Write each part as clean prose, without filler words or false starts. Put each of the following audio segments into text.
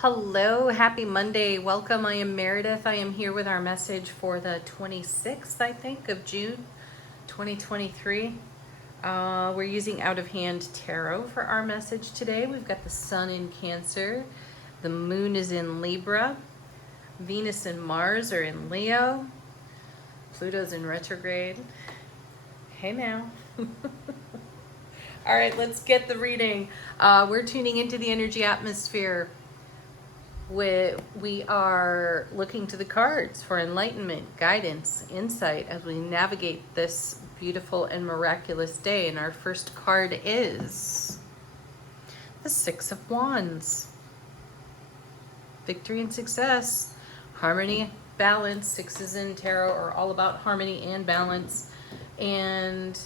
Hello, happy Monday. Welcome. I am Meredith. I am here with our message for the 26th, I think, of June 2023. We're using Out of Hand Tarot for our message today. We've got the Sun in Cancer, the Moon is in Libra, Venus and Mars are in Leo, Pluto's in retrograde. Hey now. All right, let's get the reading. We're tuning into the energy atmosphere. We are looking to the cards for enlightenment, guidance, insight as we navigate this beautiful and miraculous day. And our first card is the Six of Wands. Victory and success, harmony, balance. Sixes in tarot are all about harmony and balance. And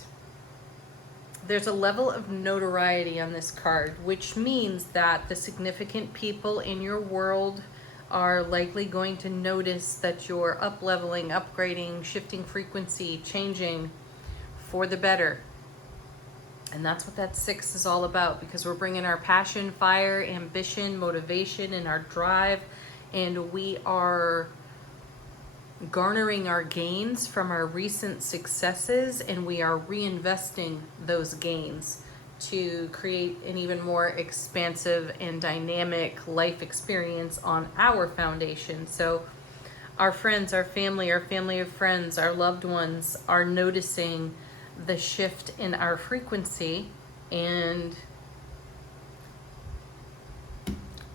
there's a level of notoriety on this card, which means that the significant people in your world are likely going to notice that you're up-leveling, upgrading, shifting frequency, changing for the better. And that's what that six is all about, because we're bringing our passion, fire, ambition, motivation, and our drive, and we are garnering our gains from our recent successes, and we are reinvesting those gains to create an even more expansive and dynamic life experience on our foundation. So our friends, our family of friends, our loved ones are noticing the shift in our frequency, and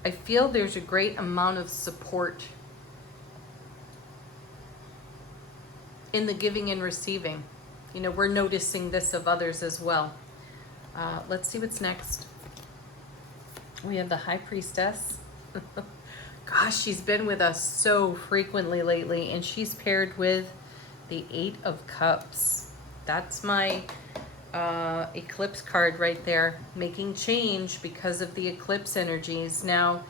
I feel there's a great amount of support in the giving and receiving. You know, we're noticing this of others as well. Let's see what's next. We have the High Priestess. Gosh, she's been with us so frequently lately, and she's paired with the Eight of Cups. That's my eclipse card right there, making change because of the eclipse energies. Now,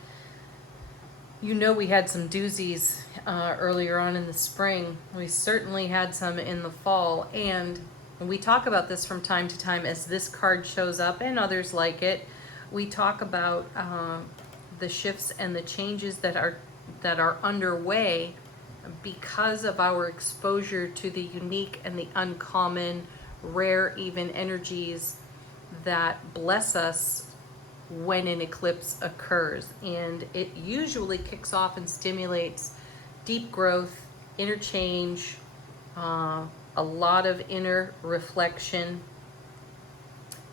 you know, we had some doozies earlier on in the spring. We certainly had some in the fall, and we talk about this from time to time as this card shows up, and others like it. We talk about the shifts and the changes that are underway because of our exposure to the unique and the uncommon, rare even energies that bless us when an eclipse occurs. And it usually kicks off and stimulates deep growth, inner change, a lot of inner reflection.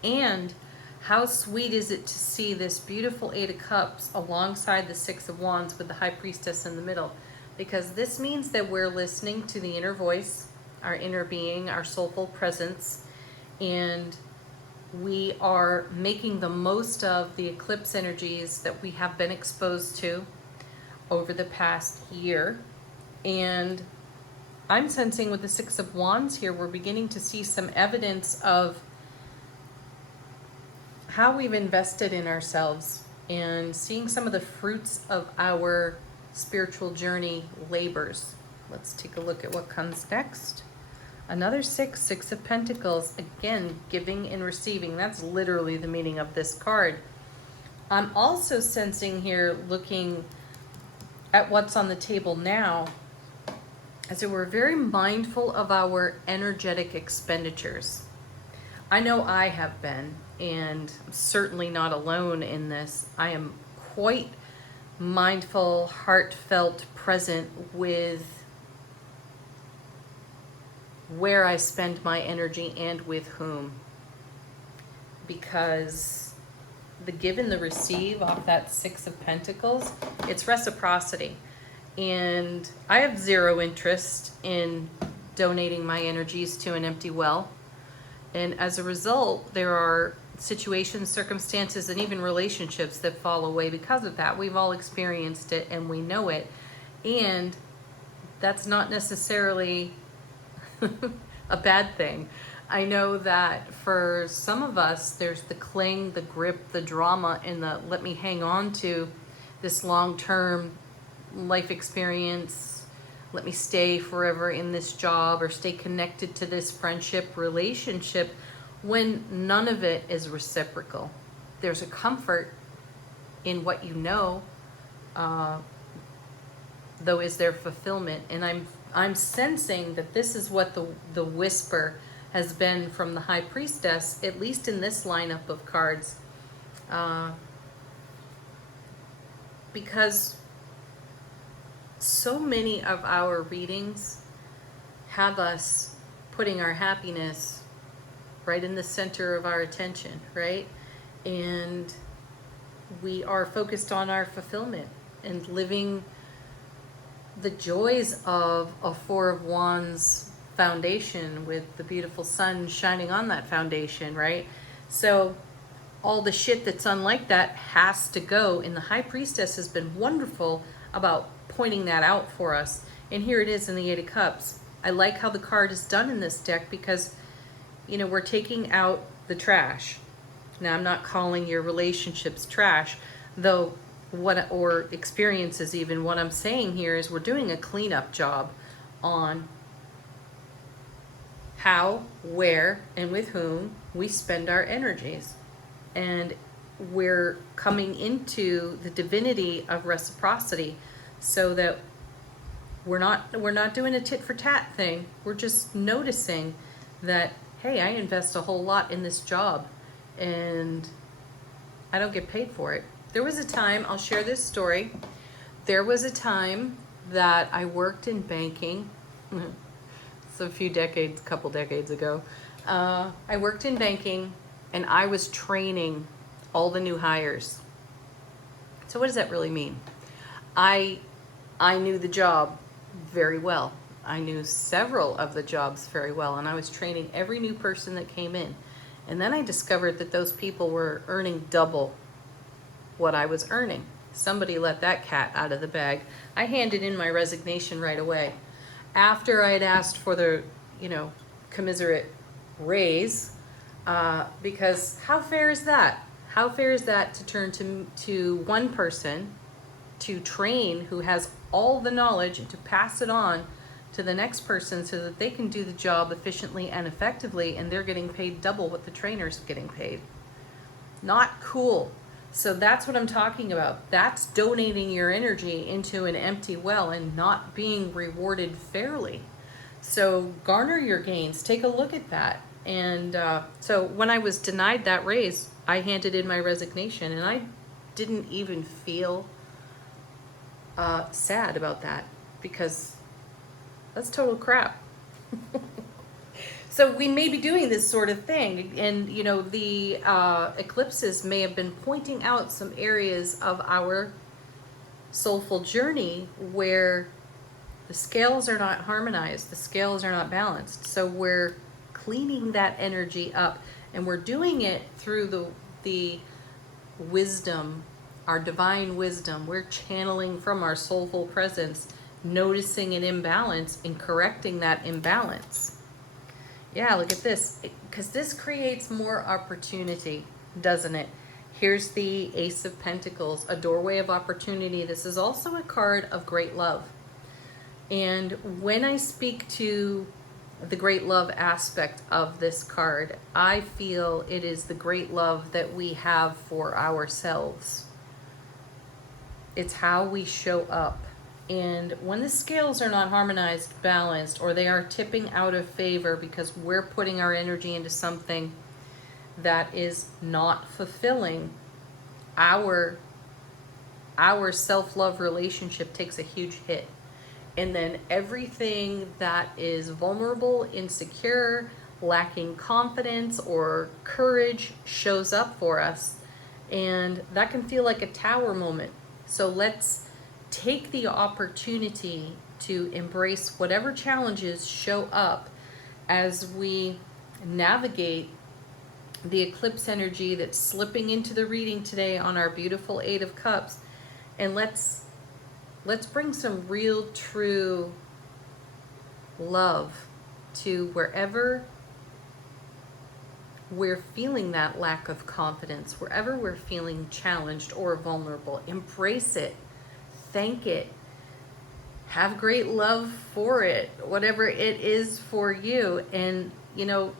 And how sweet is it to see this beautiful Eight of Cups alongside the Six of Wands with the High Priestess in the middle, because this means that we're listening to the inner voice, our inner being, our soulful presence, and we are making the most of the eclipse energies that we have been exposed to over the past year. And I'm sensing with the Six of Wands here, we're beginning to see some evidence of how we've invested in ourselves and seeing some of the fruits of our spiritual journey labors. Let's take a look at what comes next. Another Six of Pentacles, again, giving and receiving. That's literally the meaning of this card. I'm also sensing here, looking at what's on the table now, as if we're very mindful of our energetic expenditures. I know I have been, and I'm certainly not alone in this. I am quite mindful, heartfelt, present with where I spend my energy and with whom, because the give and the receive off that Six of Pentacles, it's reciprocity, and I have zero interest in donating my energies to an empty well. And as a result, there are situations, circumstances, and even relationships that fall away because of that. We've all experienced it and we know it, and that's not necessarily a bad thing. I know that for some of us, there's the cling, the grip, the drama, and the let me hang on to this long-term life experience. Let me stay forever in this job or stay connected to this friendship, relationship, when none of it is reciprocal. There's a comfort in what you know, though is there fulfillment? And I'm sensing that this is what the whisper has been from the High Priestess, at least in this lineup of cards. Because so many of our readings have us putting our happiness right in the center of our attention, right? And we are focused on our fulfillment and living the joys of a Four of Wands foundation with the beautiful sun shining on that foundation, right? So all the shit that's unlike that has to go, and the High Priestess has been wonderful about pointing that out for us. And here it is in the Eight of Cups. I like how the card is done in this deck because, you know, we're taking out the trash. Now, I'm not calling your relationships trash, though, or experiences even. What I'm saying here is we're doing a cleanup job on how, where, and with whom we spend our energies. And we're coming into the divinity of reciprocity so that we're not doing a tit for tat thing. We're just noticing that, hey, I invest a whole lot in this job and I don't get paid for it. There was a time, I'll share this story. There was a time that I worked in banking. It's a couple decades ago. I worked in banking and I was training all the new hires. So what does that really mean? I knew the job very well. I knew several of the jobs very well, and I was training every new person that came in. And then I discovered that those people were earning double what I was earning. Somebody let that cat out of the bag. I handed in my resignation right away. After I had asked for the, commiserate raise, because how fair is that? How fair is that to turn to one person to train who has all the knowledge and to pass it on to the next person so that they can do the job efficiently and effectively, and they're getting paid double what the trainer's getting paid? Not cool. So that's what I'm talking about. That's donating your energy into an empty well and not being rewarded fairly. So garner your gains. Take a look at that. And so when I was denied that raise, I handed in my resignation, and I didn't even feel sad about that, because that's total crap. So we may be doing this sort of thing, and the eclipses may have been pointing out some areas of our soulful journey where the scales are not harmonized, the scales are not balanced. So we're cleaning that energy up, and we're doing it through the wisdom, our divine wisdom. We're channeling from our soulful presence, noticing an imbalance and correcting that imbalance. Yeah, look at this, because this creates more opportunity, doesn't it? Here's the Ace of Pentacles, a doorway of opportunity. This is also a card of great love. And when I speak to the great love aspect of this card, I feel it is the great love that we have for ourselves. It's how we show up. And when the scales are not harmonized, balanced, or they are tipping out of favor because we're putting our energy into something that is not fulfilling, our self-love relationship takes a huge hit. And then everything that is vulnerable, insecure, lacking confidence or courage shows up for us. And that can feel like a tower moment. So let's take the opportunity to embrace whatever challenges show up as we navigate the eclipse energy that's slipping into the reading today on our beautiful Eight of Cups. And let's bring some real, true love to wherever we're feeling that lack of confidence, wherever we're feeling challenged or vulnerable. Embrace it. Thank it. Have great love for it, whatever it is for you, and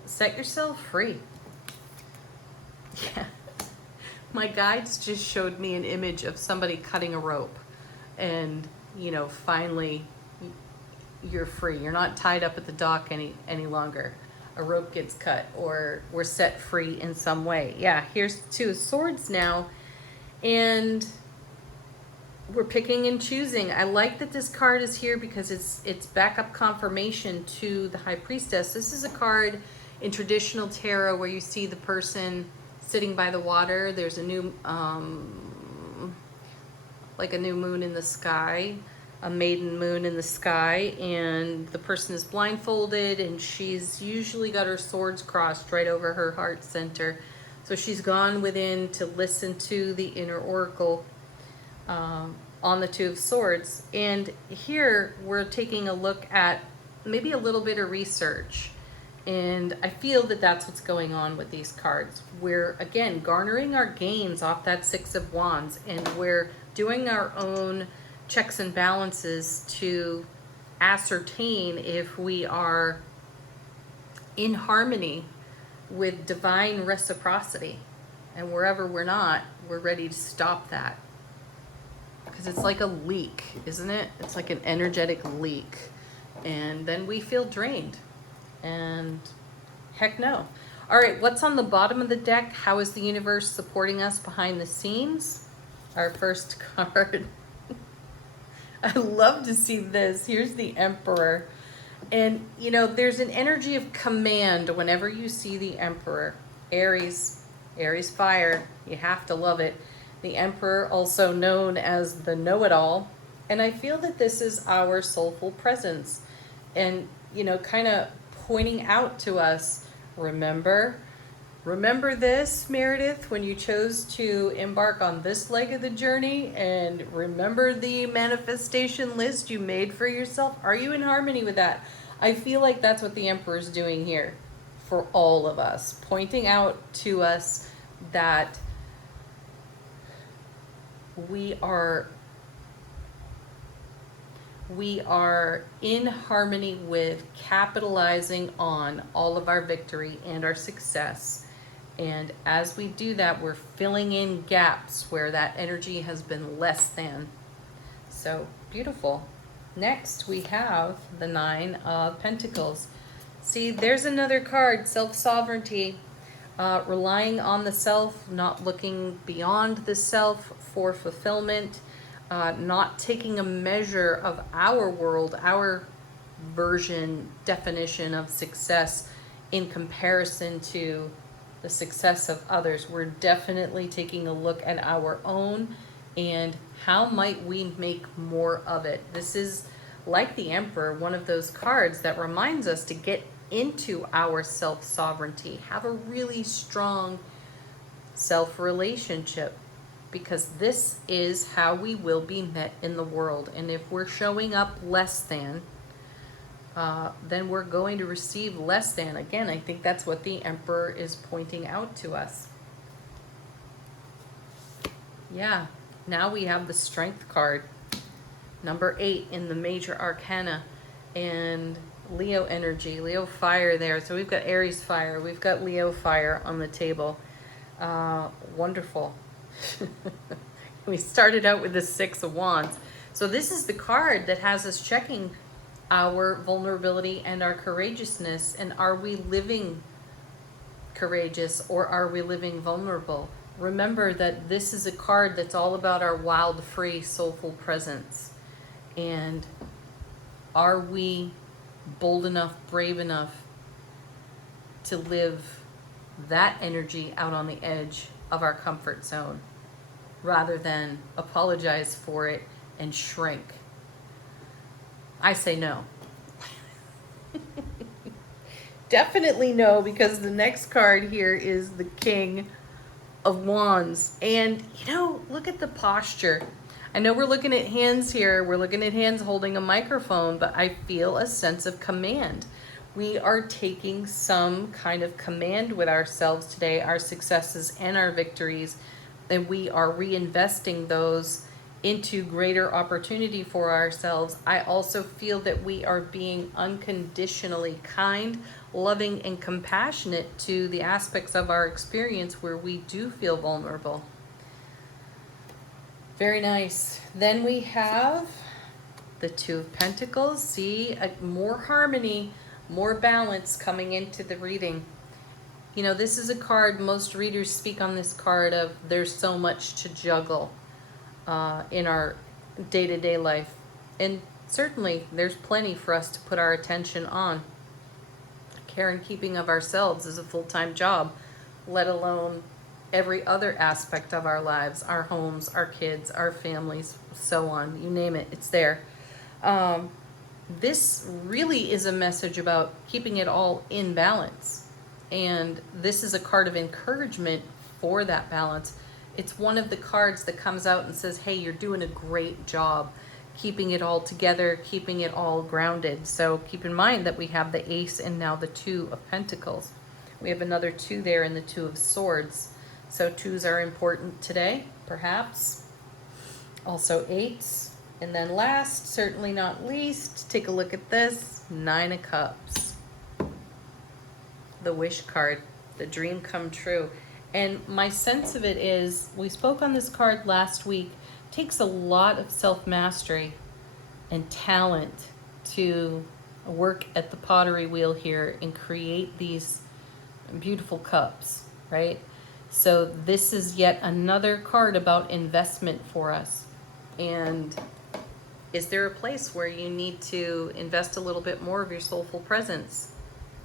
set yourself free. Yeah. My guides just showed me an image of somebody cutting a rope. and, finally you're free. You're not tied up at the dock any longer. A rope gets cut or we're set free in some way. Yeah, here's Two of Swords now, and we're picking and choosing. I like that this card is here because it's backup confirmation to the High Priestess. This is a card in traditional tarot where you see the person sitting by the water. There's a new like a new moon in the sky, a maiden moon in the sky, and the person is blindfolded, and she's usually got her swords crossed right over her heart center. So she's gone within to listen to the inner oracle on the Two of Swords. And here we're taking a look at maybe a little bit of research. And I feel that that's what's going on with these cards. We're, again, garnering our gains off that Six of Wands, and we're doing our own checks and balances to ascertain if we are in harmony with divine reciprocity. And wherever we're not, we're ready to stop that. Because it's like a leak, isn't it? It's like an energetic leak. And then we feel drained. And heck no. All right, what's on the bottom of the deck? How is the universe supporting us behind the scenes? Our first card. I love to see this. Here's the Emperor. And, there's an energy of command whenever you see the Emperor. Aries fire. You have to love it. The Emperor, also known as the know-it-all. And I feel that this is our soulful presence. And, kind of pointing out to us, remember this, Meredith, when you chose to embark on this leg of the journey, and remember the manifestation list you made for yourself. Are you in harmony with that? I feel like that's what the Emperor's doing here for all of us, pointing out to us that we are in harmony with capitalizing on all of our victory and our success. And as we do that, we're filling in gaps where that energy has been less than. So beautiful. Next, we have the Nine of Pentacles. See, there's another card, self-sovereignty, relying on the self, not looking beyond the self for fulfillment. Not taking a measure of our world, our version, definition of success in comparison to the success of others. We're definitely taking a look at our own and how might we make more of it. This is, like the Emperor, one of those cards that reminds us to get into our self-sovereignty, have a really strong self-relationship, because this is how we will be met in the world. And if we're showing up less than, then we're going to receive less than. Again, I think that's what the Emperor is pointing out to us. Yeah, now we have the Strength card, number 8 in the major arcana, and Leo energy, Leo fire there. So we've got Aries fire, we've got Leo fire on the table. Wonderful. We started out with the Six of Wands. So this is the card that has us checking our vulnerability and our courageousness. And are we living courageous or are we living vulnerable? Remember that this is a card that's all about our wild, free, soulful presence. And are we bold enough, brave enough to live that energy out on the edge of our comfort zone rather than apologize for it and shrink? I say no. Definitely no, because the next card here is the King of Wands. And, look at the posture. I know we're looking at hands here. We're looking at hands holding a microphone, but I feel a sense of command. We are taking some kind of command with ourselves today, our successes and our victories, and we are reinvesting those into greater opportunity for ourselves. I also feel that we are being unconditionally kind, loving, and compassionate to the aspects of our experience where we do feel vulnerable. Very nice. Then we have the Two of Pentacles. See, more harmony, more balance coming into the reading. You know, this is a card, most readers speak on this card of there's so much to juggle in our day-to-day life. And certainly there's plenty for us to put our attention on. Care and keeping of ourselves is a full-time job, let alone every other aspect of our lives, our homes, our kids, our families, so on. You name it, it's there. This really is a message about keeping it all in balance. And this is a card of encouragement for that balance. It's one of the cards that comes out and says, hey, you're doing a great job keeping it all together, keeping it all grounded. So keep in mind that we have the Ace and now the Two of Pentacles. We have another 2 there in the Two of Swords. So 2s are important today, perhaps. Also 8s. And then last, certainly not least, take a look at this, 9 of Cups. The wish card, the dream come true. And my sense of it is, we spoke on this card last week, it takes a lot of self-mastery and talent to work at the pottery wheel here and create these beautiful cups, right? So this is yet another card about investment for us. And is there a place where you need to invest a little bit more of your soulful presence?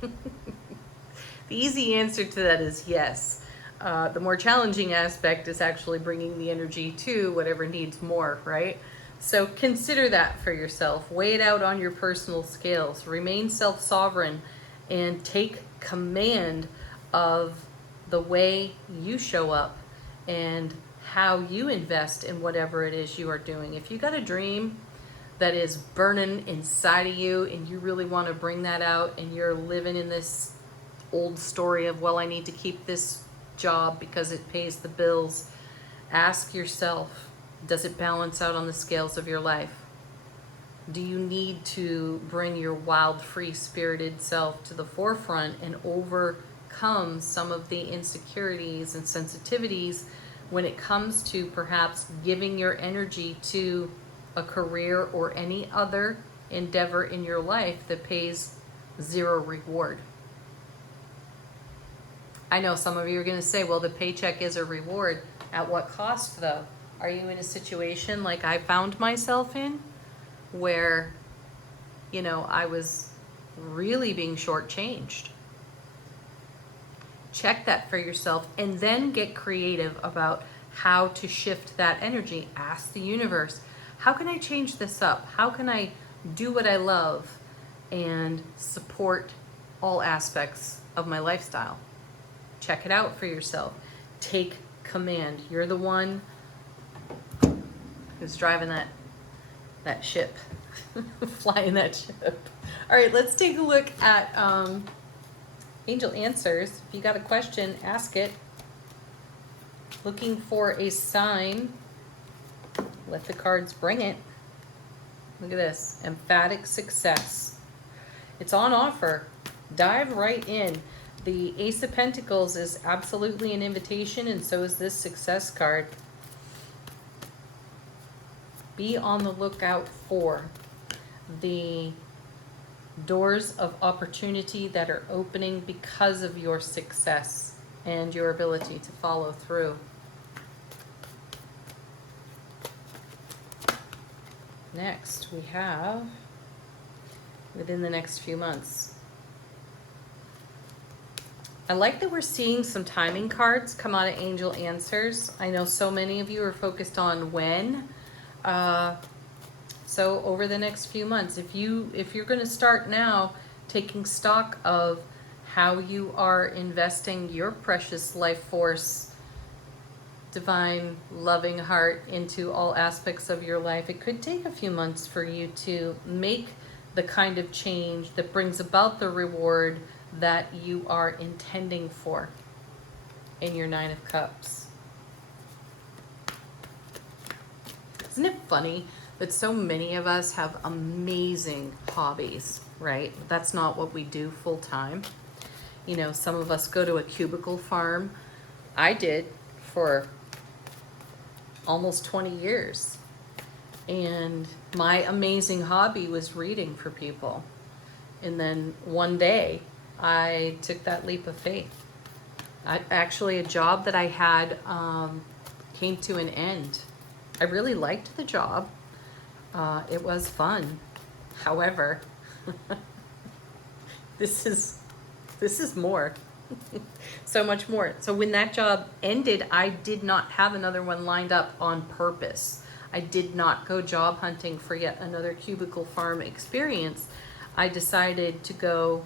The easy answer to that is yes. The more challenging aspect is actually bringing the energy to whatever needs more, right? So consider that for yourself. Weigh it out on your personal scales. Remain self-sovereign and take command of the way you show up and how you invest in whatever it is you are doing. If you got a dream that is burning inside of you and you really want to bring that out and you're living in this old story of, well, I need to keep this job because it pays the bills, ask yourself, does it balance out on the scales of your life? Do you need to bring your wild, free spirited self to the forefront and overcome some of the insecurities and sensitivities when it comes to perhaps giving your energy to a career or any other endeavor in your life that pays zero reward? I know some of you are going to say, well, the paycheck is a reward. At what cost, though? Are you in a situation like I found myself in, where, you know, I was really being shortchanged? Check that for yourself and then get creative about how to shift that energy. Ask the universe, how can I change this up? How can I do what I love and support all aspects of my lifestyle? Check it out for yourself. Take command. You're the one who's driving that ship, flying that ship. All right, let's take a look at angel answers. If you got a question, ask it. Looking for a sign. Let the cards bring it. Look at this. Emphatic success. It's on offer. Dive right in. The Ace of Pentacles is absolutely an invitation, and so is this success card. Be on the lookout for the doors of opportunity that are opening because of your success and your ability to follow through. Next, we have within the next few months. I like that we're seeing some timing cards come out of Angel Answers. I know so many of you are focused on when. So over the next few months, if you're going to start now taking stock of how you are investing your precious life force, divine, loving heart into all aspects of your life, it could take a few months for you to make the kind of change that brings about the reward that you are intending for in your Nine of Cups. Isn't it funny that so many of us have amazing hobbies, right? That's not what we do full time. You know, some of us go to a cubicle farm. I did for almost 20 years. And my amazing hobby was reading for people. And then one day I took that leap of faith. Actually, a job that I had came to an end. I really liked the job. It was fun. However, this is more. So much more. So when that job ended, I did not have another one lined up on purpose. I did not go job hunting for yet another cubicle farm experience. I decided to go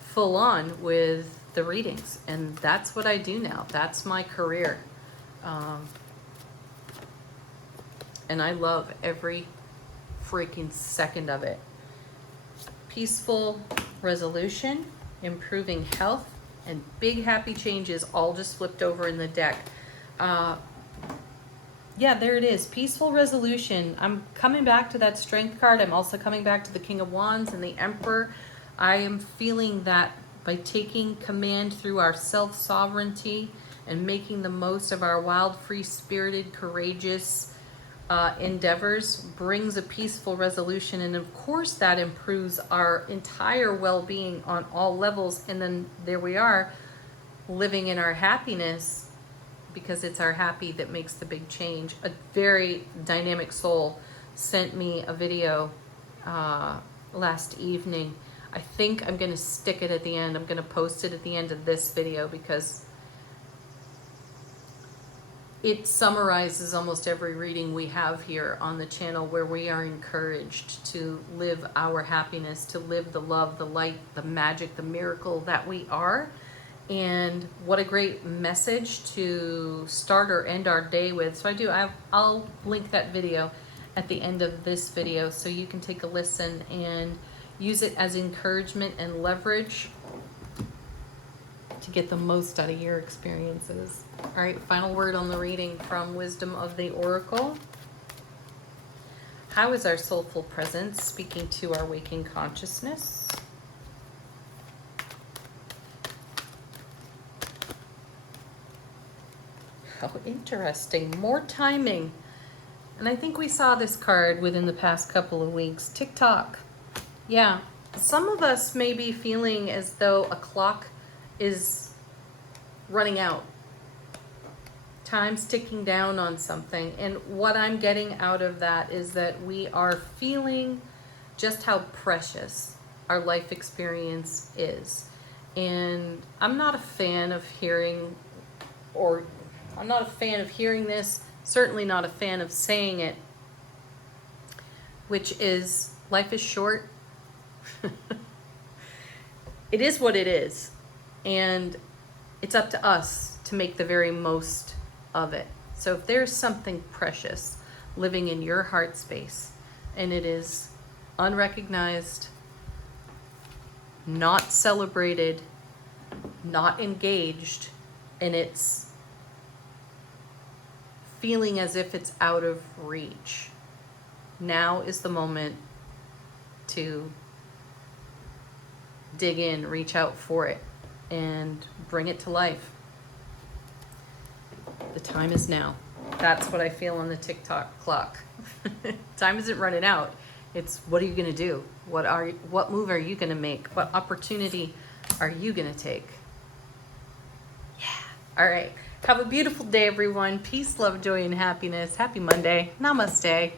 full on with the readings, and that's what I do now. That's my career. And I love every freaking second of it. Peaceful resolution, improving health, and big happy changes all just flipped over in the deck. Yeah, there it is. Peaceful resolution. I'm coming back to that strength card. I'm also coming back to the King of Wands and the Emperor. I am feeling that by taking command through our self-sovereignty and making the most of our wild, free-spirited, courageous endeavors brings a peaceful resolution. And of course that improves our entire well-being on all levels. And then there we are, living in our happiness, because it's our happy that makes the big change. A very dynamic soul sent me a video last evening. I think I'm gonna stick it at the end. I'm gonna post it at the end of this video because it summarizes almost every reading we have here on the channel, where we are encouraged to live our happiness, to live the love, the light, the magic, the miracle that we are. And what a great message to start or end our day with. So I'll link that video at the end of this video so you can take a listen and use it as encouragement and leverage to get the most out of your experiences. All right, final word on the reading from Wisdom of the Oracle. How is our soulful presence speaking to our waking consciousness? How interesting. More timing. And I think we saw this card within the past couple of weeks. TikTok. Yeah. Some of us may be feeling as though a clock is running out. Time's ticking down on something. And what I'm getting out of that is that we are feeling just how precious our life experience is. And I'm not a fan of hearing this, certainly not a fan of saying it, which is life is short. It is what it is. And it's up to us to make the very most of it. So if there's something precious living in your heart space and it is unrecognized, not celebrated, not engaged, and it's feeling as if it's out of reach, now is the moment to dig in, reach out for it, and bring it to life. The time is now. That's what I feel on the TikTok clock. Time isn't running out. It's what are you gonna do? What move are you gonna make? What opportunity are you gonna take? Yeah. All right. Have a beautiful day, everyone. Peace, love, joy, and happiness. Happy Monday. Namaste.